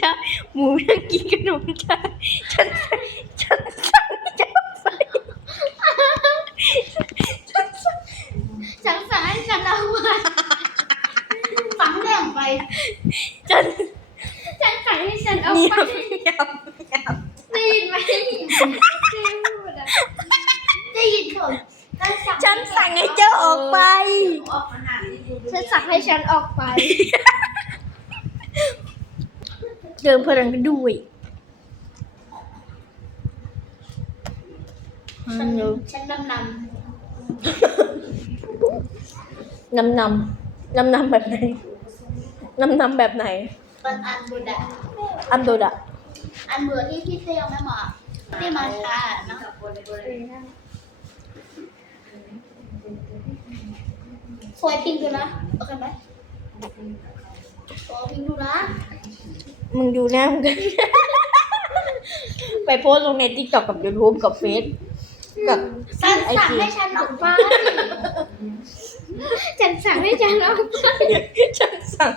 จ้าหมูนั่งกินขนมจ้าฉันฉันสั่งจะไปฉันสั่งฉันสั่งให้ฉันเอาไปสั่งเรื่องไป ฉันฉันสั่งให้ฉันเอาไปได้ยินไหมได้ยินพูดอะได้ยินผมฉันสั่งให้เจ้าออกไป ฉันสั่งให้ฉันออกไป เดิมพลังกันด้วยฉันฉันนำนนำนำนำนำแบบไหนนำนำแบบไหนำเป็นอันบุดะอันโดดะอันเบื่อที่พี่เต้ยังไม่มาพี่มาช้าเนาะสวยพิงดูนะ โอเคไหมสวยพิงดูนะ มึงดูหน้ามึงกัน ไปโพสต์ลงในติ๊กต็อกกับยูทูบกับเฟซกับฉันไอสั่งจีให้ฉันออกไปฉันสั่งให้ฉันออกไปฉันสั่ง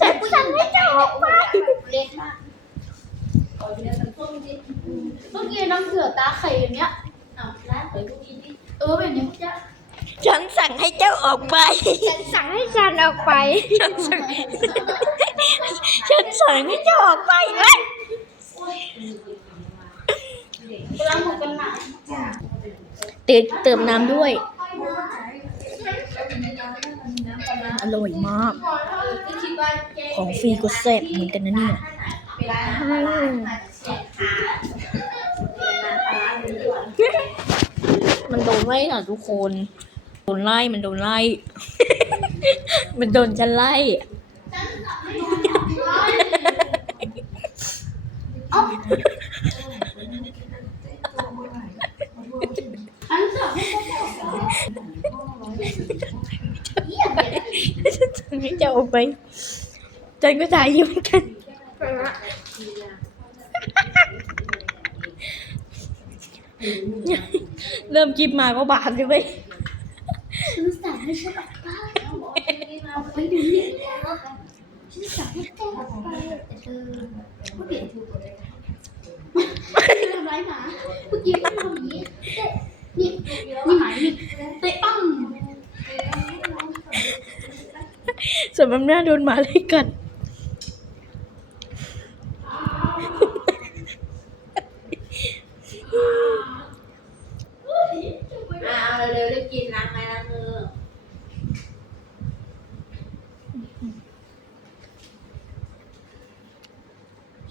ฉันสั่งให้เจ้าออกไปเล็กมากเมื่อกี้น้ำเสือตาไข่อย่างเนี้ยอ้าวร้านเปิดดูดีดิเออแบบนี้จะ ฉันสั่งให้เจ้าออกไป ฉันสั่งให้ฉันออกไป ฉันสั่งฉันสั่งให้เจ้าออกไปเอ้ยล้างมือกันหนาเติมเติมน้ำด้วย อร่อยมาก ของฟรีก็แซ่บเหมือนกันนะเนี่ยอืมมันโดนไล่ค่ะทุกคน โดนไล่มันโดนไล่ มันโดนจะไล่ฉันจ้าออกไล่ ฉันสั่งให้เจ้าออกไปฉันก็ถ่ายอยู่เหมือนกัน เริ่มคลิปมาก็บาดเลยเว้ย ให้ฉันออกไปออกไปเดี๋ยวนี้ฉันสั่งให้เจ้าออกไปเออผู้เปลี่ยนถูกเลยทำร้ายหมาเมื่อกี้มันทำอย่างนี้เตะนี่นี่หมายนี่เตะปั้งส่วนมันหน้าโดนหมาเลยกัด อ่าเอาเร็วๆรีบกินล้างไม้ล้างมือ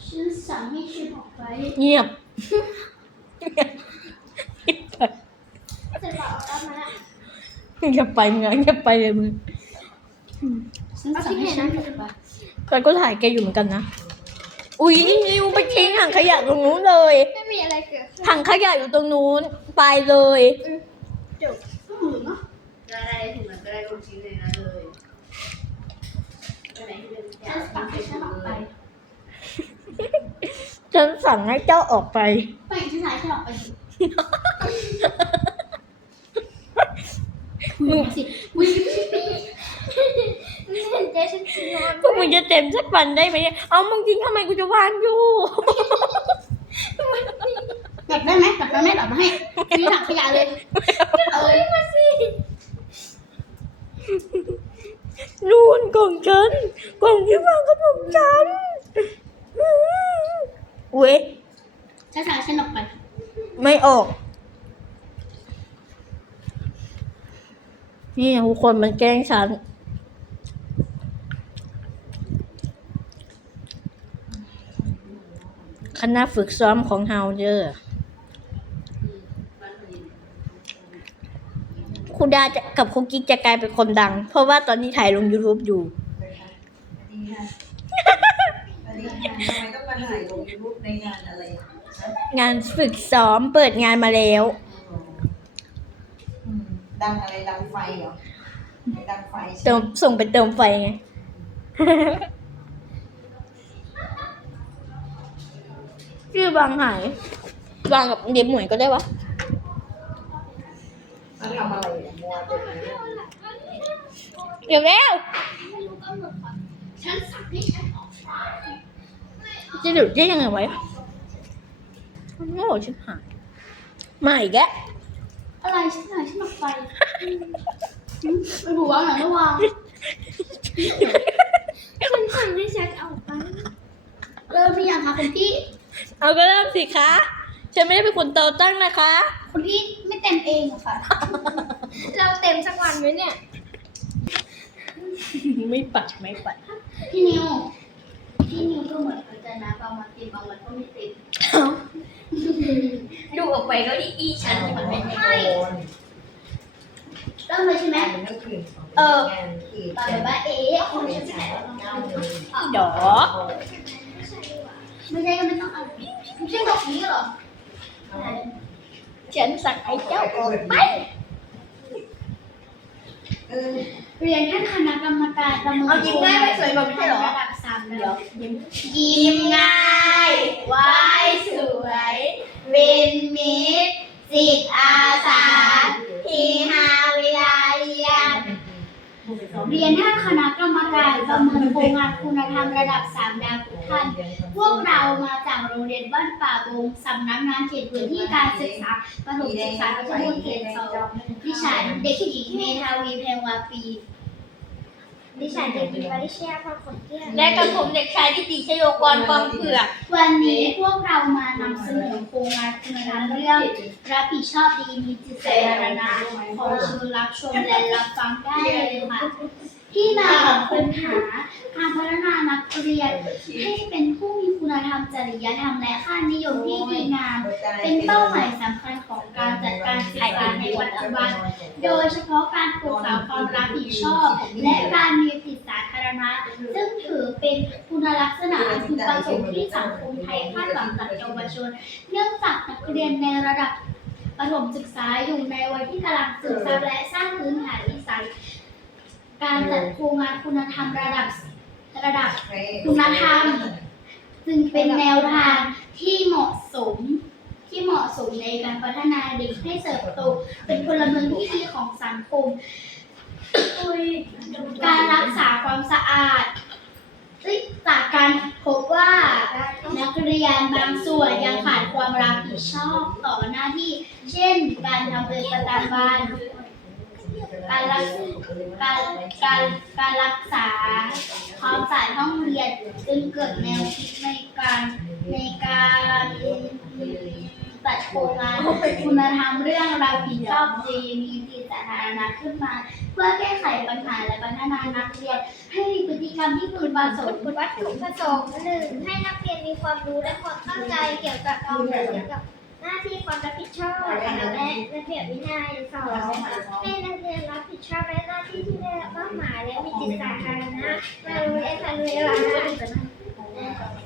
ฉันสั่งให้ฉันออกไป เงียบจะหลอกแล้วมาเงียบไปมึงอะเงียบไปเลยมึงฉันสั่งให้ฉันออกไปฉันก็ถ่ายแกอยู่เหมือนกันนะ อุ๊ยนิวไปทิ้งถังขยะตรงนู้นเลย ไม่มีอะไรเกิดขึ้นถังขยะอยู่ตรงนู้น ไปเลยจบก็หมุนเนาะได้ถึงมันก็ได้ลูกชิ้นในนั้นเลยไปไหนที่เป็นฉันสั่งให้ฉันออกไป ฉันสั่งให้เจ้าออกไป ไปที่ไหนฉันออกไปสิคุยมาสิคุยมาสินี่เห็นใจฉันสินอนพวกมึงจะเต็มสักวันได้ไหมเนี่ยเอามึงทิ้งทำไมกูจะวางอยู่แบบได้ไหมแบบได้ไหมแบบมาให้มีถังขยะเลยเอ้ยมาสินู่นกล่องฉันกล่องที่วางขนมฉัน เว้ยฉันสั่งให้ฉันออกไป ไม่ออก นี่ทุกคนมันแกล้งฉัน คณะฝึกซ้อมของเฮาเด้อครูดาจะกับครูกิ๊กจะกลายเป็นคนดัง เพราะว่าตอนนี้ถ่ายลง YouTube อยู่ ทำไมต้องมาถ่ายลงยูทูบในงานอะไรอะฮะงานฝึกซ้อมเปิดงานมาแล้ว อืมดังอะไรดังไฟเหรอดังไฟใช่เติมไหมส่งไปเติมไฟไง ชื่อบางหายวางกับเด็บหมวยก็ได้วะ มันทำอะไรอะมัวเต็มเลยเดี๋ยวแล้วไม่รู้กำหนดก่อนฉันสั่งให้ฉันออกไป จะหลุดได้ยังไงไว้มันโง่ชิบหายมาอีกแล้วอะไรฉันหน่อยฉันหนักไปไปหัวหน่อยระวังคุณสั่งให้ฉันเอาไปเริ่มหรือยังคะคุณพี่ เอาก็เริ่มสิคะ ฉันไม่ได้เป็นคนเตาตั้งนะคะ คุณพี่ไม่เต็มเองเหรอคะ เราเต็มสักวันไหมเนี่ย ไม่ปัดไม่ปัดพี่นิวพี่นิวก็เหมือน กันนะบางวันเต็มบางวันก็ไม่เต็มดูออกไปก็อีอีฉันที่มันไม่ไม่เริ่มเลยใช่ไหมเออตอนแบบว่าเอ๊ะคนฉันไม่ใส่รองเท้าอีดอกไม่ใช่ก็ไม่ต้องเอาไม่ใช่ดอกนี้เหรอฉันสั่งให้เจ้าออกไปเออเรียนท่านคณะกรรมการประเมินเอายิ้มง่ายไม่สวยบอกไม่ใช่เหรอามเดียวยิ้มง่ายไหวสวยเป็นมิตรจิตอาสาทีฮาเวลาเรียน เรียนท่านคณะกรรมการประเมินโครงงานคุณธรรมระดับสามดาวทุกท่าน พวกเรามาจากโรงเรียนบ้านป่าบงสำนักงานเขตพื้นที่การศึกษาประถมศึกษาประจำเขตสองดิฉันเด็กหญิงเมทาวีแพงวาปี ดิฉันเด็กหญิงวริชยาพรขนเกี้ยและกับผมเด็กชายทิติชโยกรกองเผือกวันนี้พวกเรามานำเสนอโครงงานคุณธรรมเรื่อง รับผิดชอบดีมีจิตสาธารณะขอเชิญรับชมและรับฟังได้เลยค่ะ ที่มาของปัญหาการพัฒนานักเรียน ให้เป็นผู้มีคุณธรรมจริยธรรมและค่านิยมที่ดีงาม เป็นเป้าหมายสำคัญของการจัดการศึกษาในปัจจุบันโดยเฉพาะการปลูกฝังความรับผิดชอบ และการมีจิตสาธารณะ ซึ่งถือเป็นคุณลักษณะอันพึงประสงค์ที่สังคมไทยคาดหวังจากเยาวชน เนื่องจากนักเรียนในระดับประถมศึกษาอยู่ในวัยที่กำลังศึกษาและสร้างพื้นฐานนิสัย การจัดโครงงานคุณธรรมระดับระดับคุณธรรมจึงเป็นแนวทางที่เหมาะสมที่เหมาะสมในการพัฒนาเด็กให้เติบโต เป็นพลเมืองที่ดีของสังคม การรักษาความสะอาดเอ้ยจากการพบว่านักเรียนบางส่วนยังขาดความรับผิดชอบต่อหน้าที่ เช่น การทำเป็นประจำวัน การรักการการการรักษาความสะอาดห้องเรียนจึงเกิดแนวคิดในการในการจัดโครงงานคุณธรรมเรื่องรับผิดชอบดีมีจิตสาธารณะขึ้นมา เพื่อแก้ไขปัญหาและพัฒนานักเรียน ให้มีพฤติกรรมที่พึงประสงค์วัตถุประสงค์หนึ่งให้นักเรียนมีความรู้และความเข้าใจเกี่ยวกับกองเกี่ยวกับหน้าที่ความรับผิดชอบและระเบียบวินัยสองให้ ชอบในหน้าที่ที่ได้รับมอบหมายและมีจิตสาธารณะมาโรงเรียนทันเวลา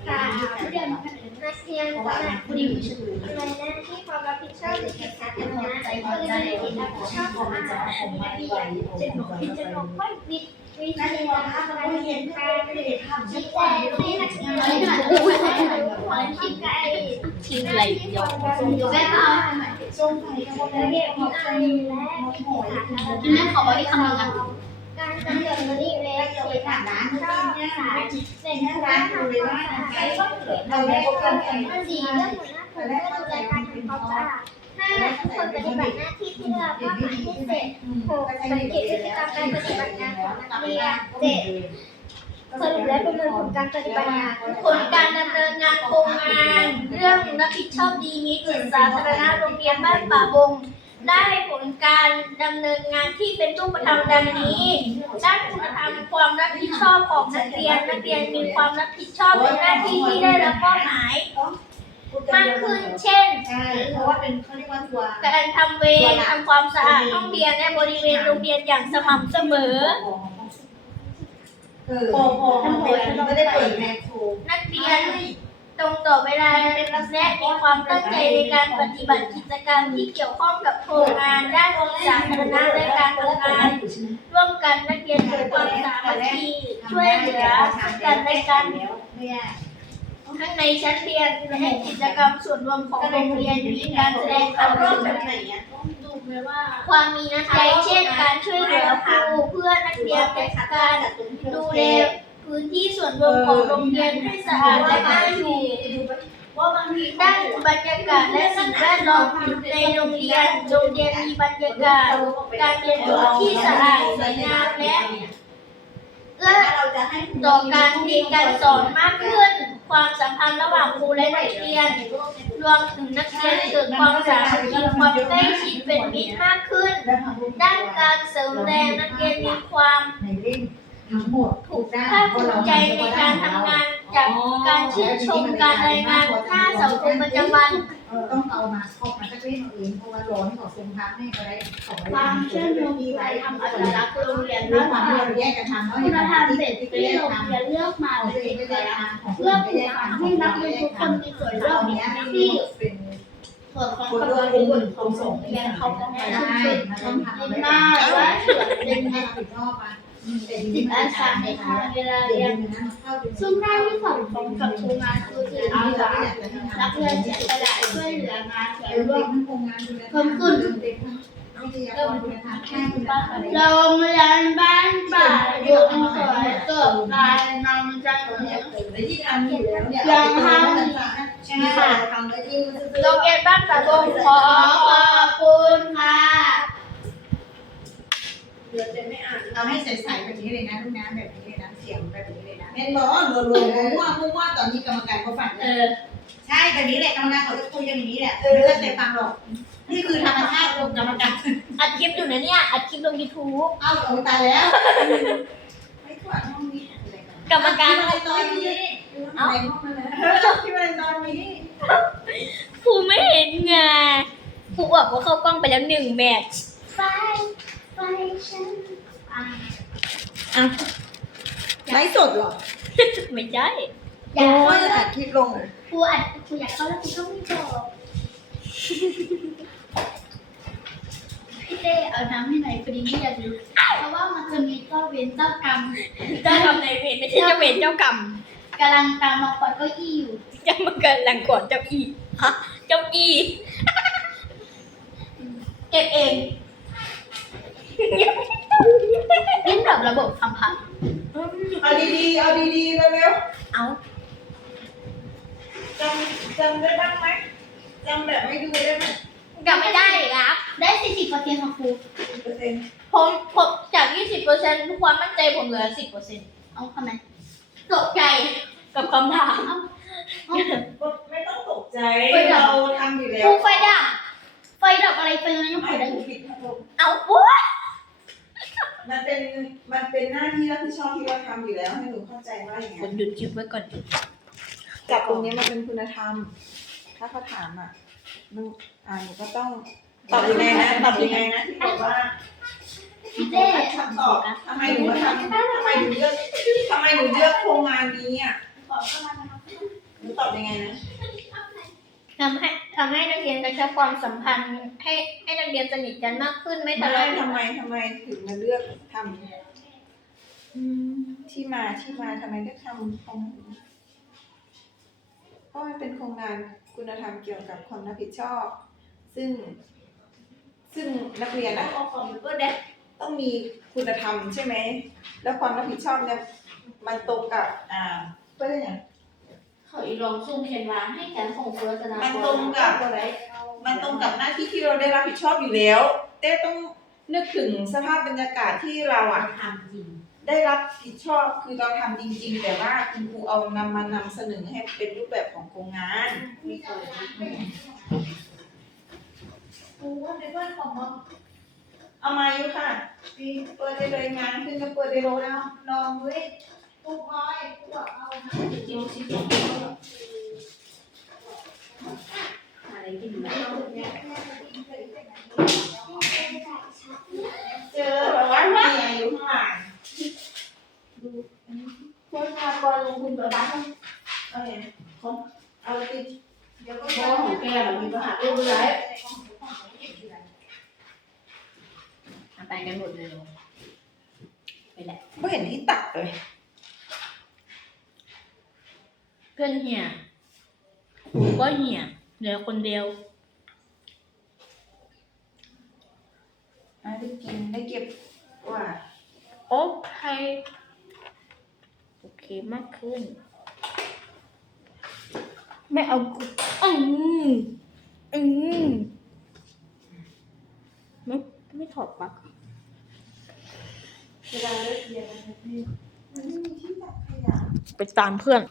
ค่ะผู้เรียนนั กเรียนตระหนักดีในหน้าที่ความรับผิดชอบในจิตสาธารณะเพื่อมีจิตรับผิดชอบของอาหารมีระเบียบจะหนุกจะหนุกไม่วิทวิธีการการเรียนการเรียนชี้แจงให้นักเรียนรู้ความคิดไกลทิ้งอะไรเดียวแม่เอาระเบียบวินัยและมีสาธารณะแม่ขอบอกที่คำนึงอะการกำหนดบริเวณสีสันชอบสาร เด่นร้านทำความสะอาดไปก็เกิดเราได้ควบคุมสี่เรื่องหัวหน้าคนเรื่อดูแลการทำความสะอาดห้าทุกคนปฏิบัติหน้าที่ที่ได้รับมอบหมายให้เสร็จหกสังเกตพฤติกรรมการปฏิบัติงานของนักเรียนเจ็ดสรุปและประเมินผลการปฏิบัติงานผลการดำเนินงานโครงงาน เรื่องรับผิดชอบดีมีจิตสาธารณะโรงเรียนบ้านป่าบง ได้ผลการดำเนินงานที่เป็นรูปธรรมดังนี้ด้านคุณธรรมความรับผิดชอบของนักเรียน นักเรียนมีความรับผิดชอบในหน้าที่ที่ได้รับมอบหมายมากขึ้น เช่น ใช่เพราะว่าเป็นเขาเรียกว่าทัวร์การทำเวรทำความสะอาดห้องเรียนและบริเวณโรงเรียนอย่างสม่ำเสมอเออพอพอไม่ได้เปิดแมคโครนักเรียน ตรงต่อเวลาและมีความตั้งใจในการปฏิบัติกิจกรรมที่เกี่ยวข้องกับโครงงานด้านสาธารณะและการทำงาน ร่วมกันนักเรียนเกิดความสามัคคีช่วยเหลือกันและกันเนี่ยทั้งในชั้นเรียนและกิจกรรมส่วนรวมของโรงเรียนมีการแสดงความร่วมมือความมีน้ำใจเช่นการช่วยเหลือครูเพื่อนักเรียนและการดูแล พื้นที่ส่วนรวมของโรงเรียนให้สะอาดและน่าอยู่ว่าบางทีด้านบรรยากาศและสิ่งแวดล้อมในโรงเรียนโรงเรียนมีบรรยากาศการเรียนรู้ที่สะอาดสวยงามและเอื้อเราจะต่อการเรียนการสอนมากขึ้น ความสัมพันธ์ระหว่างครูและนักเรียน รวมถึงนักเรียนเกิดความสามัคคีความใกล้ชิดเป็นมิตรมากขึ้น ด้านการเสริมแรงนักเรียนมีความ ทั้งหมดถูกได้ภาคภูมิใจในการทำงานจากการชื่นชมการรายงานหน้าสังคมประจำวัน เออต้องเอามาครอบมาสักเล่มเอาเองเพราะว่าร้อนขอทรงพักให้ก็ได้ของความเชื่อมโยงที่ไปทำอัตลักษณ์โรงเรียนเรื่อองความที่เราแยกกันทำเนาะคุณธรรมเด็ดที่โรงเรียนเลือกมาเป็ตัวนเองก็แยกทำขอเพื่อปลูกฝังให้นักเรียนทุกคนมีส่วนร่วมเนี้ยที่ส่วนของคนรวมอื่บุนญของเรียนเขาก็ไม่ไม่ได้ได้มันต้องทำเป็นไม่หน้าได้ว่าส่วนเป็เป็นผิดชอบอะเป็น จิตอาสาในทางเวลาเรียนซึ่งหน้าที่สองของกับครูงานคือจิตอาสานักเรียนเสียสละช่วยเหลืองานส่วนร่วมเพิ่มขึ้นเด็กวิทยากรคุณธรรมแค่คุณธรรมอะไรโรงเรียนบ้านป่ายุงสวยเกิดการนำเสนอไอ้ที่ทำอยู่แล้วเนี่ยใช่ค่ะทำได้ที่มันโรงเรียนบ้านป่าบงขอขอบคุณค่ะ เดี๋ยวจะไม่อ่านเอาให้ใสๆแบบนี้เลยนะลูกนะแบบนี้เลยนะเสียงแบบนี้เลยนะเห็นบอกว่ารัวๆมั่วๆมั่วๆตอนนี้กรรมการเขาฟังเออใช่แบบนี้แหละกรรมการเขาจะคุยกันอย่างนี้แหละไม่ต้องแต่ฟังหรอกนี่คือธรรมชาติของกรรมการอัดคลิปอยู่นะเนี่ย อัดคลิปลง YouTube เอาเอาตายแล้วไม่ขวดห้องนี้อะไรกันกรรมการอะไรตอนนี้เอาในห้องนั้นนะที่อะไรตอนนี้ครูไม่เห็นไงครูบอกว่าเข้ากล้องไปแล้วหนึ่งแมตช์ไฟไฟฉัน อะอะไลฟ์สดเหรอไม่ใช่อยากโอ้เข้ายอัดคลิปลงครูอัดครูอยากเข้าแล้วครูก็ไม่บอกพี่เต้เอาน้ำให้หน่อยพอดีไม่อยากรู้เพราะว่ามันจะมีเจ้าเวรเจ้ากรรมเจ้ากรรมนายเวรไม่ใช่เจ้าเวรเจ้ากรรมกำลังตามมาปัดเก้าอี้อยู่จะมาเกินหลังก่อนเจ้าอีฮะเจ้าอีเก็บเอง นี่แบบระบบคำพันเอาดีๆ เอาดีๆ เร็วเอาๆจำจำได้บ้างไหมจำแบบไม่ดูได้ไหมกลับไม่ได้ครับ ได้สี่สิบเปอร์เซ็นต์ของครูเปอร์เซ็นต์ผมผมจาก20%ความมั่นใจผมเหลือ10%เอาทำไมตกใจกับคำถามไม่ต้องตกใจเราทำอยู่แล้ครูวไฟดับไฟดับอะไรไฟนั้นยังไม่เปิดได้ถูอกยู่ผิดครับผมเอาปุ๊บ มันเป็นมันเป็นหน้าที่รับผิดชอบที่เราทำอยู่แล้วให้หนูเข้าใจว่าอย่างผมนั้นหยุดคลิปไว้ก่อนจากตรงนี้มันเป็นคุณธรรม ถ้าเขาถามอะหนูอ่าหนูก็ต้องตอบยังไงนะตอบยังไงนะที่บอกว่าพี่เต้คำตอบทำไมหนูมาทำทำไมหนูเลือกทำไมหนูเลือกโครงงานนี้อะหนูตอบยังไงนะ ทำให้ทำให้นักเรียนกระชับความสัมพันธ์ ให้ให้นักเรียนสนิทกันมากขึ้นไม่ทำทะไมเลาะทำไมทำไมถึงมาเลือกทำอืมที่มาที่มาทำไมเลือกทำของเพราะมันเป็นโครงงานคุณธรรมเกี่ยวกับความรับผิดชอบ ซึ่ง ซึ่งนักเรียนอะเอาของเพื่อนเด็กต้องมีคุณธรรมใช่ไหม แล้วความรับผิดชอบเนี่ยมันตรงกับอ่าเพื่ออย่าง เขาอีลองซุ่มเขียนวางให้การส่งโฆษณามันตรงกับอะไรมันตรงกับหน้าที่ที่เราได้รับผิดชอบอยู่แล้วเต้ต้องนึกถึงสภาพบรรยากาศที่เราอะทำจริงได้รับผิดชอบคือเราทำจริง ๆ แต่ว่าคุณครูเอานำมานำเสนอให้เป็นรูปแบบของโครงงานไม่เคยครูว่าในบ้านของมันเอามาอยู่ค่ะปีเปิดได้เลยงานขึ้นก็เปิดได้โลแล้วลองเว้ย ปุ๊บน้อยปุ๊บเอานะจริงจริงอะไรที่อยู่แล้วเจอแบบว่าเมียอยู่ข้างหลัง โฆษณากรลงทุนประมาณ เอาเนี่ยของเอาติดเดี๋ยวก็เพราะว่าของแกเรามีปัญหาเรื่องอะไรไปกันหมดเลยไปแหละไม่เห็นที่ตัดเลยเพื่อนเหี่ยครูก็เหี่ยเหลือคนเดียว ได้กินได้เก็บกว่าโอเคโอเคมากขึ้น ไม่เอากูอืมอืมไม่ไม่ถอดปลั๊กเวลาเลิกเรียนนะคะพี่มันไม่มีที่ตักขยะไปตามเพื่อน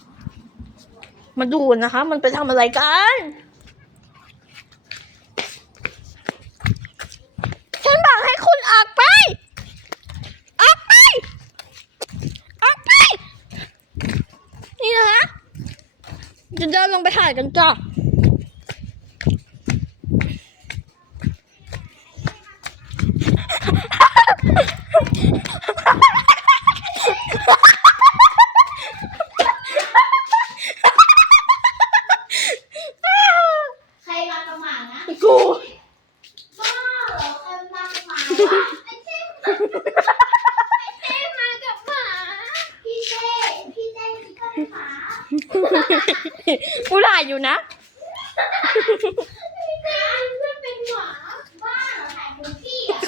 มาดูนะคะ มันไปทำอะไรกันฉันบอกให้คุณออกไป ออกไป ออกไป นี่นะคะจะเดินลงไปถ่ายกันจ้ะ ใครมากับหมานะ กู บ้าเหรอใครมากับหมาวะไอ้เต้ไอ้เต้มากับหมา พี่เต้พี่เต้พี่ก็เป็นหมา กูถ่ายอยู่นะ พี่เต้เพื่อนเป็นหมาบ้าเหรอถ่ายของพี่อะ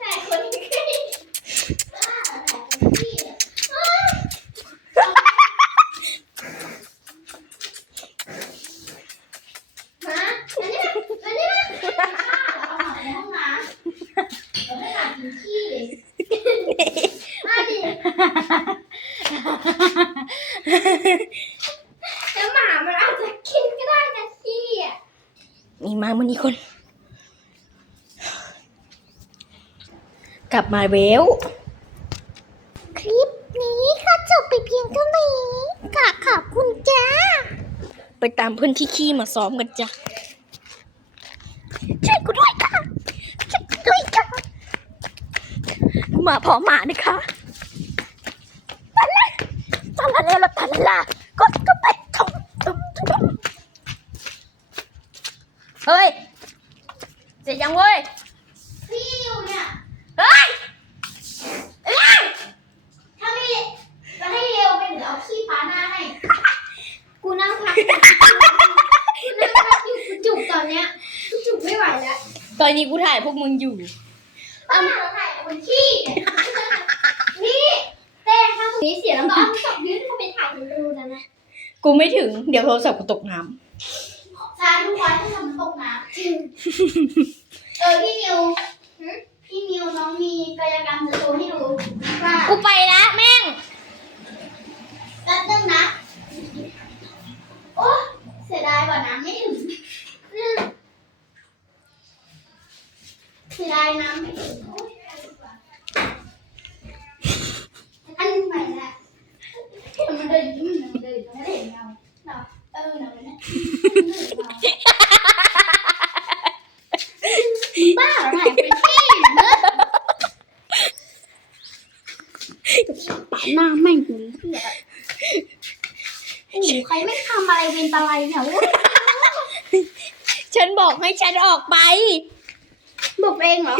ถ่ายคนพี่บ้าเหรอถ่ายของพี่อะฮะอันนี้อันนี้บ้าเหรอเอาหมาในห้องน้ำเราไม่ถ่ายถึงขี้เลยมาดิ แล้วหมามันอาจจะกินก็ได้นะพี่อะ มีมามันอีกคน กลับ มาเวลคลิปนี้ก็จบไปเพียงเท่านี้กะขอบคุณจ้า ไปตามเพื่อนที่ขี้มาซ้อมกันจ้ะ ช่วยกูด้วยค่ะ ช่วยกูด้วยค่ะ มาพร้อมหมานะคะตาละตาละเลละตาละกดก็ไปทงทงทงเฮ้ย เสร็จยังเว้ย พี่อยู่เนี่ย เฮ้ย เอ้ยถ้าไม่จะให้เร็วไปเดี๋ยวเอาขี้ฟ้าหน้าให้ กูนั่งพักกูนั่งพักอยู่กูจุกตอนเนี้ยกูจุกไม่ไหวแล้ว ตอนนี้กูถ่ายพวกมึงอยู่เอามาถ่ายบนขี้เนี่ยนี่เต้ถ้าตรงนี้เสียแล้วก็เอาโทรศัพท์ยื่นเข้าไปถ่ายในรูนั้นนะกูไม่ถึง เดี๋ยวโทรศัพท์กูตกน้ซาดูไว้ถ้าทำตกน้ำเออพี่นิวหึพี่นิวน้องมีกายกรรมจะโชว์ให้ดูว่าำกูไปละแม่ง แป๊บนึงนะ โอ้เสียดายว่าน้ำไม่ถึง อืมเสียดายน้ำไม่ถึงโอ๊ยอันนี้ไปแล้วมันเดินอยู่มันเดินมันไม่ได้เห็นเงาเนาะเออเนาะมันเนี่ยบ้าเหรอถ่ายเป็นพี่เนอะปาดหน้าแม่งกูเหี้ยโอ้ใครไม่ทำอะไรเป็นตะไลเนี่ยฉันบอกให้ฉันออกไป บอกเองเหรอ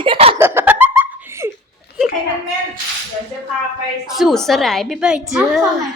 ให้มันแม่นเดี๋ยวจะพาไป สู่สลายบ๊ายบายเจ้า